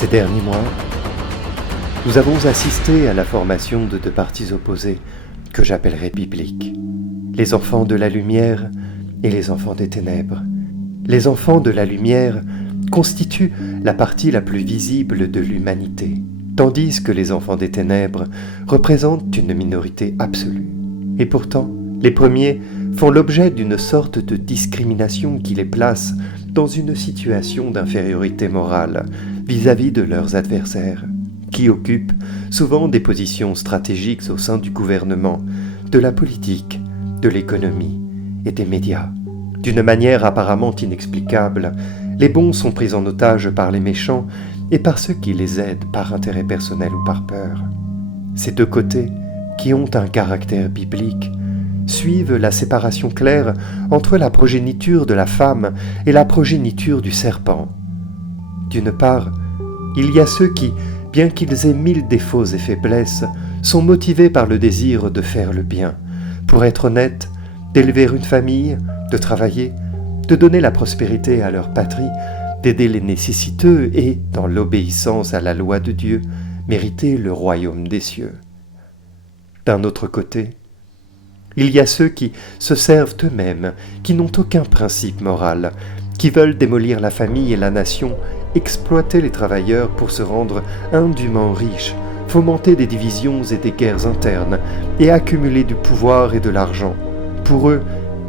Ces derniers mois, nous avons assisté à la formation de deux partis opposés que j'appellerai bibliques. Les enfants de la lumière et les enfants des ténèbres. Les enfants de la lumière constituent la partie la plus visible de l'humanité, tandis que les enfants des ténèbres représentent une minorité absolue. Et pourtant, les premiers font l'objet d'une sorte de discrimination qui les place dans une situation d'infériorité morale vis-à-vis de leurs adversaires, qui occupent souvent des positions stratégiques au sein du gouvernement, de la politique, de l'économie et des médias. D'une manière apparemment inexplicable, les bons sont pris en otage par les méchants et par ceux qui les aident par intérêt personnel ou par peur. Ces deux côtés, qui ont un caractère biblique, suivent la séparation claire entre la progéniture de la femme et la progéniture du serpent. D'une part, il y a ceux qui, bien qu'ils aient 1000 défauts et faiblesses, sont motivés par le désir de faire le bien, pour être honnêtes, d'élever une famille, de travailler, de donner la prospérité à leur patrie, d'aider les nécessiteux et, dans l'obéissance à la loi de Dieu, mériter le royaume des cieux. D'un autre côté, il y a ceux qui se servent eux-mêmes, qui n'ont aucun principe moral, qui veulent démolir la famille et la nation, exploiter les travailleurs pour se rendre indûment riches, fomenter des divisions et des guerres internes, et accumuler du pouvoir et de l'argent. Pour eux,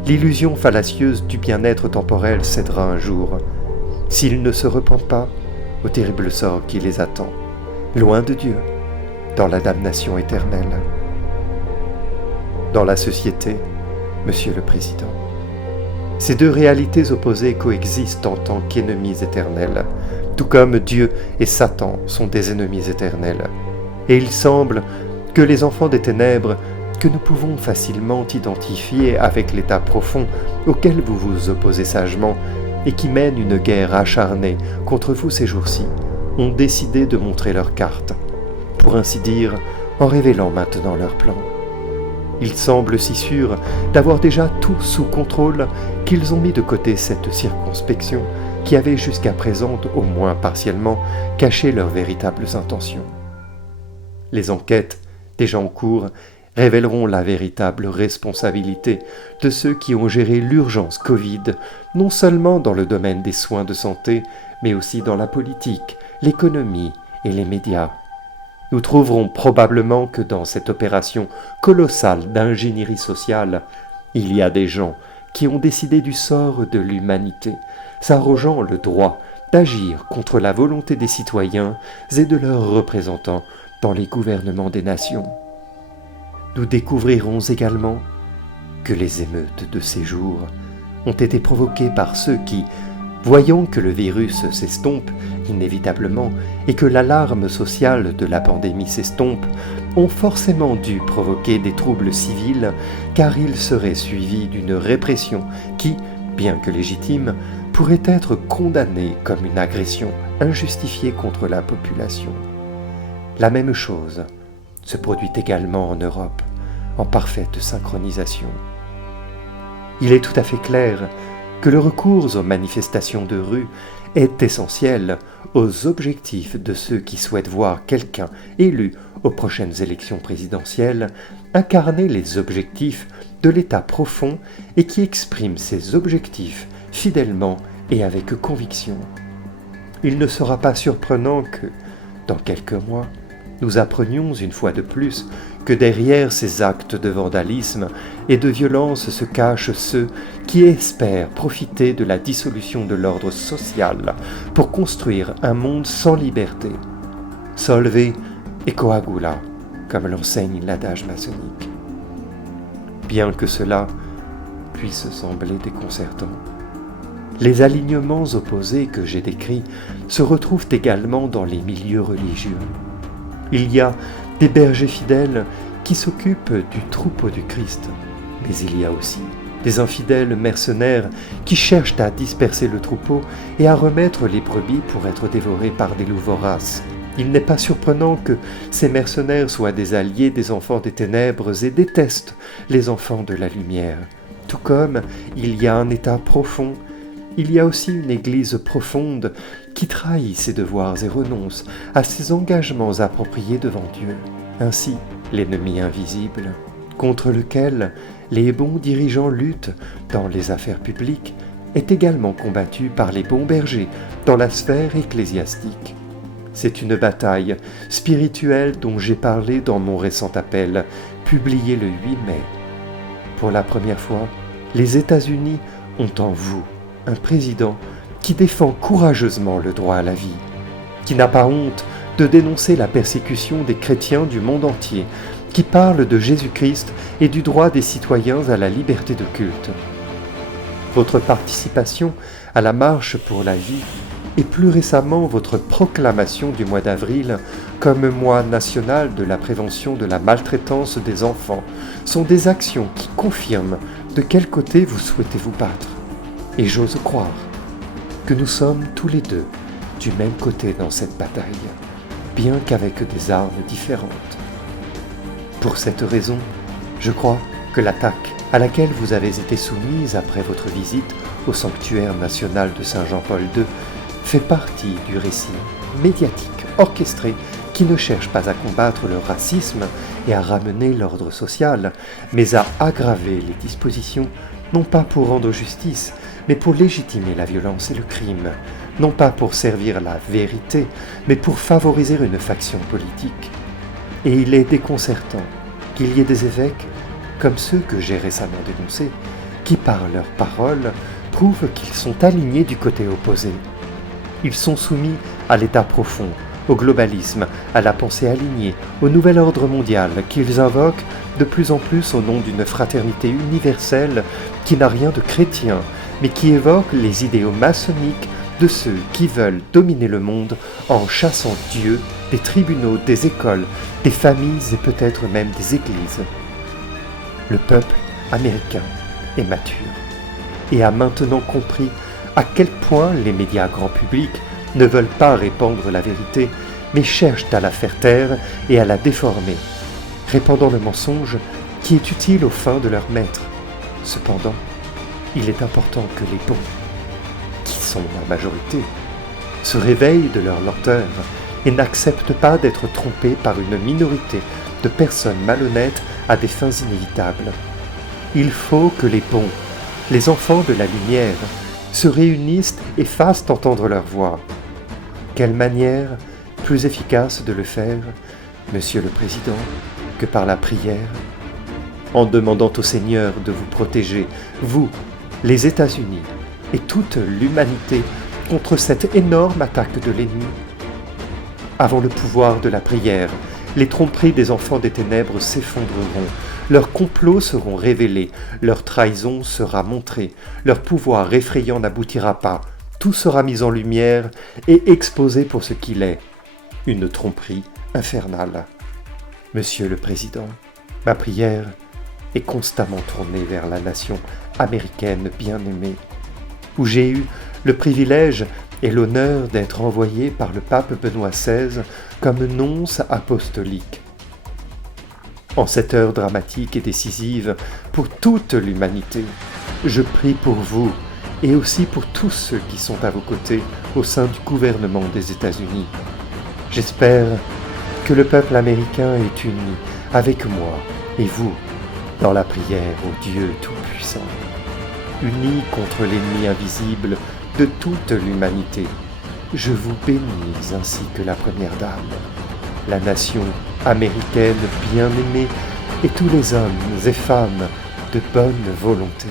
l'illusion fallacieuse du bien-être temporel cédera un jour, s'ils ne se repentent pas au terrible sort qui les attend, loin de Dieu, dans la damnation éternelle. Dans la société, Monsieur le Président, ces deux réalités opposées coexistent en tant qu'ennemis éternels, tout comme Dieu et Satan sont des ennemis éternels. Et il semble que les enfants des ténèbres, que nous pouvons facilement identifier avec l'état profond auquel vous vous opposez sagement et qui mène une guerre acharnée contre vous ces jours-ci, ont décidé de montrer leurs cartes, pour ainsi dire, en révélant maintenant leur plan. Ils semblent si sûrs d'avoir déjà tout sous contrôle qu'ils ont mis de côté cette circonspection qui avait jusqu'à présent, au moins partiellement, caché leurs véritables intentions. Les enquêtes, déjà en cours, révéleront la véritable responsabilité de ceux qui ont géré l'urgence Covid, non seulement dans le domaine des soins de santé, mais aussi dans la politique, l'économie et les médias. Nous trouverons probablement que dans cette opération colossale d'ingénierie sociale, il y a des gens qui ont décidé du sort de l'humanité, s'arrogeant le droit d'agir contre la volonté des citoyens et de leurs représentants dans les gouvernements des nations. Nous découvrirons également que les émeutes de ces jours ont été provoquées par ceux qui, voyant que le virus s'estompe inévitablement et que l'alarme sociale de la pandémie s'estompe, ont forcément dû provoquer des troubles civils car ils seraient suivis d'une répression qui, bien que légitime, pourrait être condamnée comme une agression injustifiée contre la population. La même chose se produit également en Europe, en parfaite synchronisation. Il est tout à fait clair que le recours aux manifestations de rue est essentiel aux objectifs de ceux qui souhaitent voir quelqu'un élu aux prochaines élections présidentielles incarner les objectifs de l'État profond et qui exprime ces objectifs fidèlement et avec conviction. Il ne sera pas surprenant que, dans quelques mois, nous apprenions une fois de plus que derrière ces actes de vandalisme et de violence se cachent ceux qui espèrent profiter de la dissolution de l'ordre social pour construire un monde sans liberté. Solve et coagula, comme l'enseigne l'adage maçonnique. Bien que cela puisse sembler déconcertant, les alignements opposés que j'ai décrits se retrouvent également dans les milieux religieux. Il y a des bergers fidèles qui s'occupent du troupeau du Christ, mais il y a aussi des infidèles mercenaires qui cherchent à disperser le troupeau et à remettre les brebis pour être dévorés par des loups voraces. Il n'est pas surprenant que ces mercenaires soient des alliés des enfants des ténèbres et détestent les enfants de la lumière, tout comme il y a un état profond il y a aussi une Église profonde qui trahit ses devoirs et renonce à ses engagements appropriés devant Dieu. Ainsi, l'ennemi invisible, contre lequel les bons dirigeants luttent dans les affaires publiques, est également combattu par les bons bergers dans la sphère ecclésiastique. C'est une bataille spirituelle dont j'ai parlé dans mon récent appel, publié le 8 mai. Pour la première fois, les États-Unis ont en vous un président qui défend courageusement le droit à la vie, qui n'a pas honte de dénoncer la persécution des chrétiens du monde entier, qui parle de Jésus-Christ et du droit des citoyens à la liberté de culte. Votre participation à la marche pour la vie et plus récemment votre proclamation du mois d'avril comme mois national de la prévention de la maltraitance des enfants sont des actions qui confirment de quel côté vous souhaitez vous battre. Et j'ose croire que nous sommes tous les deux du même côté dans cette bataille, bien qu'avec des armes différentes. Pour cette raison, je crois que l'attaque à laquelle vous avez été soumise après votre visite au sanctuaire national de Saint-Jean-Paul II fait partie du récit médiatique orchestré qui ne cherche pas à combattre le racisme et à ramener l'ordre social, mais à aggraver les dispositions, non pas pour rendre justice, mais pour légitimer la violence et le crime, non pas pour servir la vérité, mais pour favoriser une faction politique. Et il est déconcertant qu'il y ait des évêques, comme ceux que j'ai récemment dénoncés, qui par leurs paroles prouvent qu'ils sont alignés du côté opposé. Ils sont soumis à l'état profond, au globalisme, à la pensée alignée, au nouvel ordre mondial qu'ils invoquent de plus en plus au nom d'une fraternité universelle qui n'a rien de chrétien, mais qui évoque les idéaux maçonniques de ceux qui veulent dominer le monde en chassant Dieu des tribunaux, des écoles, des familles et peut-être même des églises. Le peuple américain est mature et a maintenant compris à quel point les médias grand public ne veulent pas répandre la vérité, mais cherchent à la faire taire et à la déformer, répandant le mensonge qui est utile aux fins de leur maître. Cependant, il est important que les bons, qui sont la majorité, se réveillent de leur lenteur et n'acceptent pas d'être trompés par une minorité de personnes malhonnêtes à des fins inévitables. Il faut que les bons, les enfants de la lumière, se réunissent et fassent entendre leur voix. Quelle manière plus efficace de le faire, Monsieur le Président, que par la prière, en demandant au Seigneur de vous protéger, vous, les États-Unis et toute l'humanité, contre cette énorme attaque de l'ennemi. Avant le pouvoir de la prière, les tromperies des enfants des ténèbres s'effondreront, leurs complots seront révélés, leur trahison sera montrée, leur pouvoir effrayant n'aboutira pas, tout sera mis en lumière et exposé pour ce qu'il est, une tromperie infernale. Monsieur le Président, ma prière est constamment tournée vers la nation américaine bien-aimée, où j'ai eu le privilège et l'honneur d'être envoyé par le pape Benoît XVI comme nonce apostolique. En cette heure dramatique et décisive pour toute l'humanité, je prie pour vous et aussi pour tous ceux qui sont à vos côtés au sein du gouvernement des États-Unis. J'espère que le peuple américain est uni avec moi et vous dans la prière au Dieu Tout-Puissant, unis contre l'ennemi invisible de toute l'humanité. Je vous bénis ainsi que la Première Dame, la nation américaine bien-aimée et tous les hommes et femmes de bonne volonté.